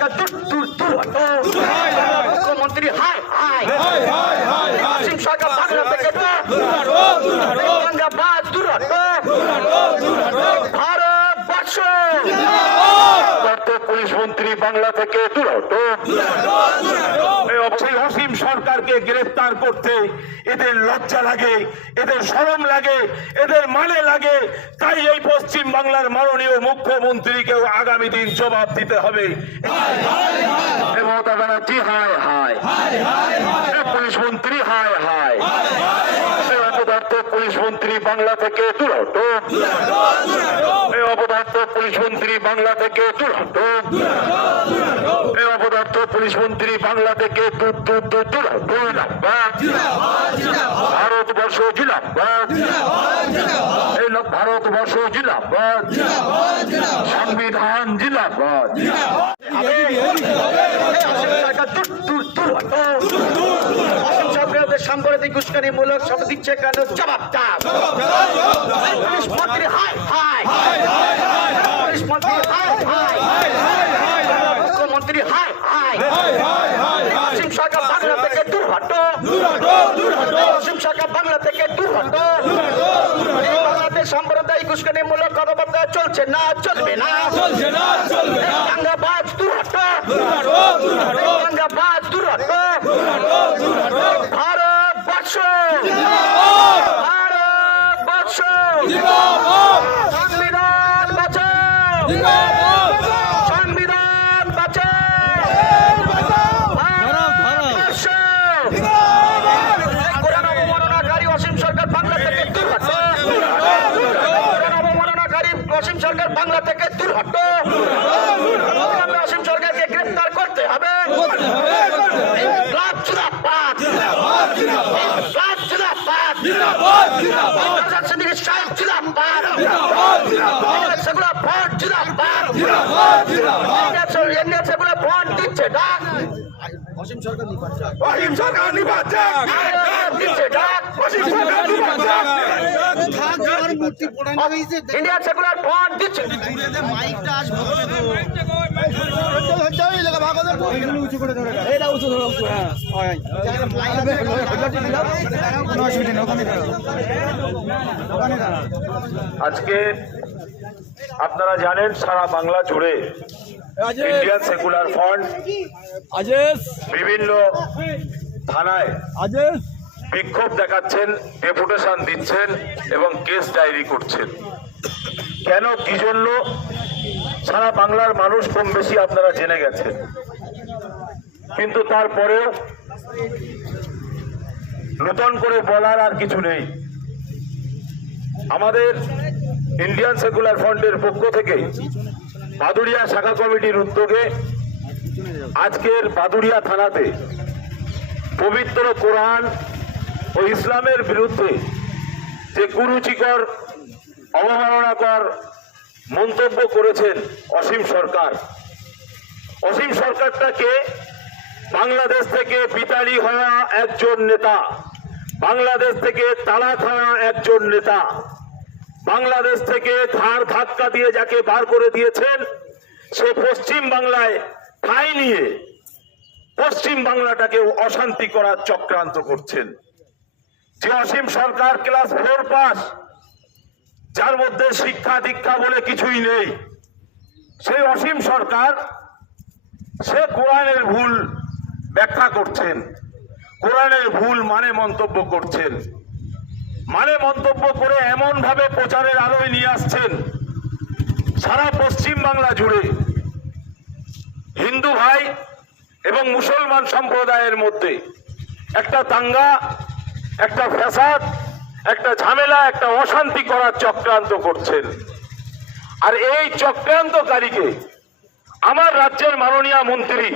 সরকার দূর দূর দূর। মুখ্যমন্ত্রী হাই হাই পশ্চিম সরকার বাংলা থেকে বাদ দূর হটো ভারতবর্ষ পুলিশ মন্ত্রী বাংলা থেকে সেই অসীম সরকারকে গ্রেফতার করতে এদের লজ্জা লাগে এদের শরম লাগে এদের মানে লাগে। তাই এই পশ্চিম বাংলার মাননীয় মুখ্যমন্ত্রীকেও আগামী দিন জবাব দিতে হবে। মমতা ব্যানার্জি হায় হায়। পুলিশ মন্ত্রী হায় হায়। পুলিশ মন্ত্রী বাংলা থেকে দূর হটো এ অপদার্থ পুলিশ মন্ত্রী বাংলা থেকে দূর হটো এ অপদার্থ পুলিশ মন্ত্রী বাংলা থেকে দূর দূর দূর দূর হটো ভারতবর্ষ জিন্দাবাদ এই ভারতবর্ষ জিন্দাবাদ সংবিধান জিন্দাবাদ সাম্প্রদায়িক উস্কানিমূলক সব দিচ্ছে কেন জবাব দাও পুলিশ মন্ত্রী হাই হাই পুলিশ মন্ত্রী হাই হাই মুখ্যমন্ত্রী হাই হাই পশ্চিম সরকার বাংলা থেকে দূর হটো পশ্চিম সরকার বাংলা থেকে দূর হটো এই বাংলাদেশ সাম্প্রদায়িক উস্কানিমূলক কথাবার্তা চলছে না চলবে না দাঙ্গাবাজ দূর হটো দাঙ্গাবাজ দূর হটো ভারতবর্ষ ভারতবর্ষ সংবিধান বাঁচাও সংবিধান বাঁচাও ভারতবর্ষ কোরআন অবমাননাকারী অসীম সরকার বাংলা থেকে দূর হটো কোরআন অবমাননাকারী অসীম সরকার বাংলা থেকে দূর হটো আমরা অসীম সরকারকে গ্রেফতার করতে হবে ইনকলাব জিন্দাবাদ ইনকলাব জিন্দাবাদ আজাদ সিদ্দিকী সাহেব জিন্দাবাদ সেগুলো ভোট জিন্দাবাদ। এমনি সেগুলো ভোট দিচ্ছে ডাক। অসীম সরকার নিবাচক দিচ্ছে ডাক। অসীম সরকার নিবাচক ইন্ডিয়া সেগুলার ভোট দিচ্ছে। আজকে আপনারা জানেন সারা বাংলা জুড়ে ইন্ডিয়ান সেকুলার ফ্রন্ট আজেশ বিভিন্ন থানায় আজেশ বিক্ষোভ দেখাচ্ছেন, ডেপুটেশন দিচ্ছেন এবং কেস ডায়েরি করছেন। কেন, কি জন্য? সারা বাংলার মানুষ কম বেশি আপনারা জেনে গেছেন। কিন্তু তারপরেও নতুন করে বলার আর কিছু নেই। আমাদের ইন্ডিয়ান সেকুলার ফ্রন্টের পক্ষ থেকে বাদুড়িয়া শাখা কমিটির উদ্যোগে আজকের বাদুড়িয়া থানাতে পবিত্র কোরআন ও ইসলামের বিরুদ্ধে যে কুরুচিকর, অবমাননাকর মন্তব্য করেছেন অসীম সরকার। অসীম সরকারটাকে বাংলাদেশ থেকে বিতাড়ি হওয়া একজন নেতা। বাংলাদেশ থেকে তালা খাওয়া একজন নেতা। বাংলাদেশ থেকে ধার ধাক্কা দিয়ে যাকে বার করে দিয়েছেন, সে পশ্চিম বাংলায় ঠাঁই নিয়ে পশ্চিম বাংলাটাকে অশান্তি করার চক্রান্ত করছেন। যে Asim Sarkar class four pass, যার মধ্যে শিক্ষা দীক্ষা বলে কিছুই নেই, সেই অসীম সরকার, সে কোরআনের ভুল ব্যাখ্যা করছেন, কোরআনের ভুল মানে মন্তব্য করছেন মানে মন্তব্য করে এমন ভাবে প্রচারের আলোয় নিয়ে আসছেন, সারা পশ্চিম বাংলা জুড়ে। হিন্দু ভাই এবং মুসলমান সম্প্রদায়ের মধ্যে একটা দাঙ্গা একটা ফ্যাসাদ, একটা ঝামেলা, একটা অশান্তি করার চক্রান্ত করছেন। আর এই চক্রান্তকারীকে আমার রাজ্যের মাননীয় মন্ত্রী,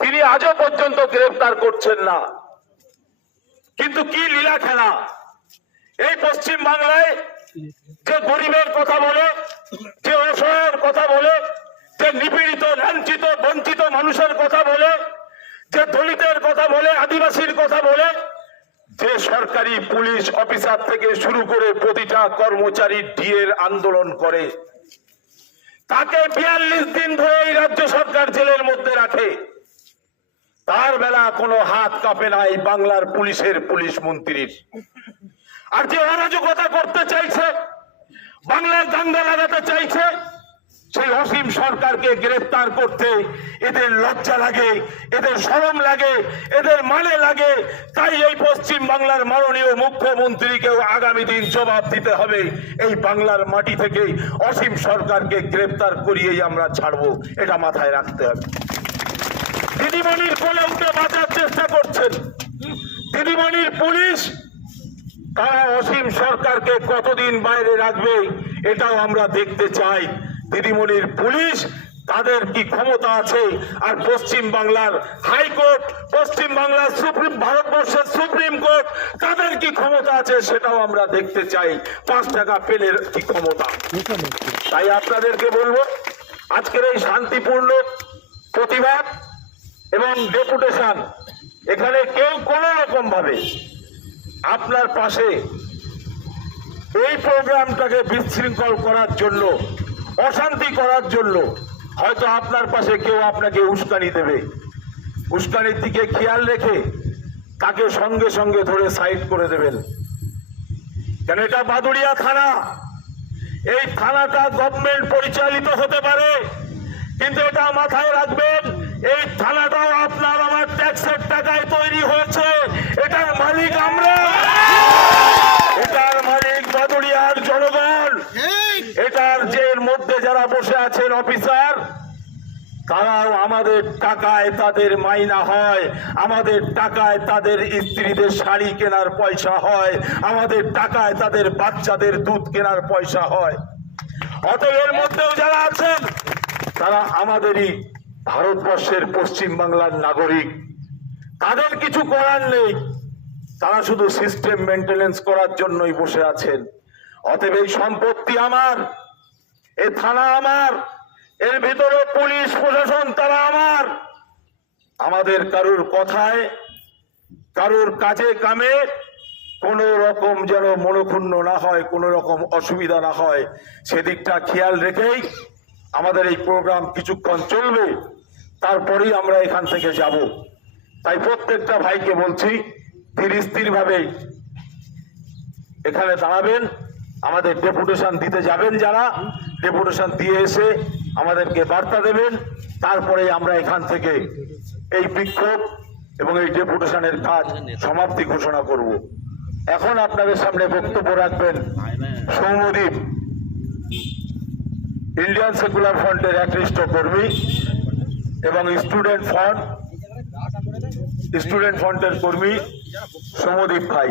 তিনি আজও পর্যন্ত গ্রেফতার করছেন না। কিন্তু কি লীলা খেলা। এই পশ্চিম বাংলায় যে গরিবের কথা বলে, যে অসহায়ের কথা বলে, যে নিপীড়িত, লাঞ্ছিত, বঞ্চিত মানুষের কথা বলে, যে দলিতের কথা বলে, আদিবাসীর কথা বলে সরকারি পুলিশ অফিসার থেকে শুরু করে প্রতিটা কর্মচারী ডিএর আন্দোলন করে। তাকে বিয়াল্লিশ দিন ধরে এই রাজ্য সরকার জেলের মধ্যে রাখে। তার বেলা কোনো হাত কাঁপে না এই বাংলার পুলিশের পুলিশ মন্ত্রীর। আর যে অরাজকতা করতে চাইছে বাংলার দাঙ্গা লাগাতে চাইছে সেই অসীম সরকারকে গ্রেফতার করতে এদের লজ্জা লাগে, এদের শরম লাগে, এদের মানে লাগে। তাই এই পশ্চিম বাংলার মাননীয় মুখ্যমন্ত্রীকেও আগামী দিন জবাব দিতে হবে। এই বাংলার মাটি থেকে অসীম সরকারকে গ্রেফতার করিয়েই আমরা ছাড়বো, এটা মাথায় রাখতে হবে। দিদিমণির কোলে উঠে বাঁচার চেষ্টা করছেন। দিদিমণির পুলিশ, তারা অসীম সরকারকে কতদিন বাইরে রাখবে, এটাও আমরা দেখতে চাই। দিদিমণির পুলিশ, তাদের কি ক্ষমতা আছে? আর পশ্চিম বাংলার হাইকোর্ট, পশ্চিম বাংলার সুপ্রিম, ভারতবর্ষের সুপ্রিম কোর্ট, তাদের কি ক্ষমতা আছে সেটাও আমরা দেখতে চাই। পাঁচ টাকা পেলের কি ক্ষমতা? তাই আপনাদেরকে বলব, আজকের এই শান্তিপূর্ণ প্রতিবাদ এবং ডেপুটেশন এখানে কেউ কোনো রকম ভাবে আপনার পাশে এই প্রোগ্রামটাকে বিশৃঙ্খল করার জন্য অশান্তি করার জন্য হয়তো আপনার পাশে কেউ আপনাকে উস্কানি দেবে। উস্কানির দিকে খেয়াল রেখে তাকে সঙ্গে সঙ্গে ধরে সাইড করে দেবেন। কেন এটা বাদুড়িয়া থানা? এই থানাটা গভর্নমেন্ট পরিচালিত হতে পারে, কিন্তু এটা মাথায় রাখবেন, এই থানাটাও আপনার আমার ট্যাক্সের টাকায় তৈরি হয়েছে। এটার মালিক আমরা এটার মালিক বাদুড়িয়ার জনগণ এটার যে এর মধ্যে যারা বসে আছেন, অফিসার। তারাও আমাদের টাকায় তাদের মাইনা হয়। আমাদের টাকায় তাদের স্ত্রীদের শাড়ি কেনার পয়সা হয়। আমাদের টাকায় তাদের বাচ্চাদের দুধ কেনার পয়সা হয়। অতএব এর মধ্যেও যারা আছেন, তারা আমাদেরই ভারতবর্ষের পশ্চিম বাংলার নাগরিক। তাদের কিছু করার নেই। তারা শুধু সিস্টেম মেনটেনেন্স করার জন্যই বসে আছেন। অতএব এই সম্পত্তি আমার। এ থানা আমার, এর ভিতরে পুলিশ, প্রশাসন, তারা আমার। আমাদের কারুর কথায়, কারুর কাজে কামে কোনো রকম যেন মনক্ষুণ্ণ না হয়, কোনো রকম অসুবিধা না হয়, সেদিকটা খেয়াল রেখেই আমাদের এই প্রোগ্রাম কিছুক্ষণ চলবে। তারপরেই আমরা এখান থেকে যাব। তাই প্রত্যেকটা ভাইকে বলছি ধীর স্থির ভাবে এখানে দাঁড়াবেন। আমাদের ডেপুটেশন দিতে যাবেন যারা। ডেপুটেশন দিয়ে এসে আমাদেরকে বার্তা দেবেন। তারপরে আমরা এখান থেকে এই বিক্ষোভ এবং এই ডেপুটেশনের কাজ সমাপ্তি ঘোষণা করব। এখন আপনাদের সামনে বক্তব্য রাখবেন সৌমদ্বীপ ইন্ডিয়ান সেকুলার ফ্রন্টের একনিষ্ঠ কর্মী এবং স্টুডেন্ট ফ্রন্ট স্টুডেন্ট ফ্রন্টের কর্মী সৌমদ্বীপ ভাই।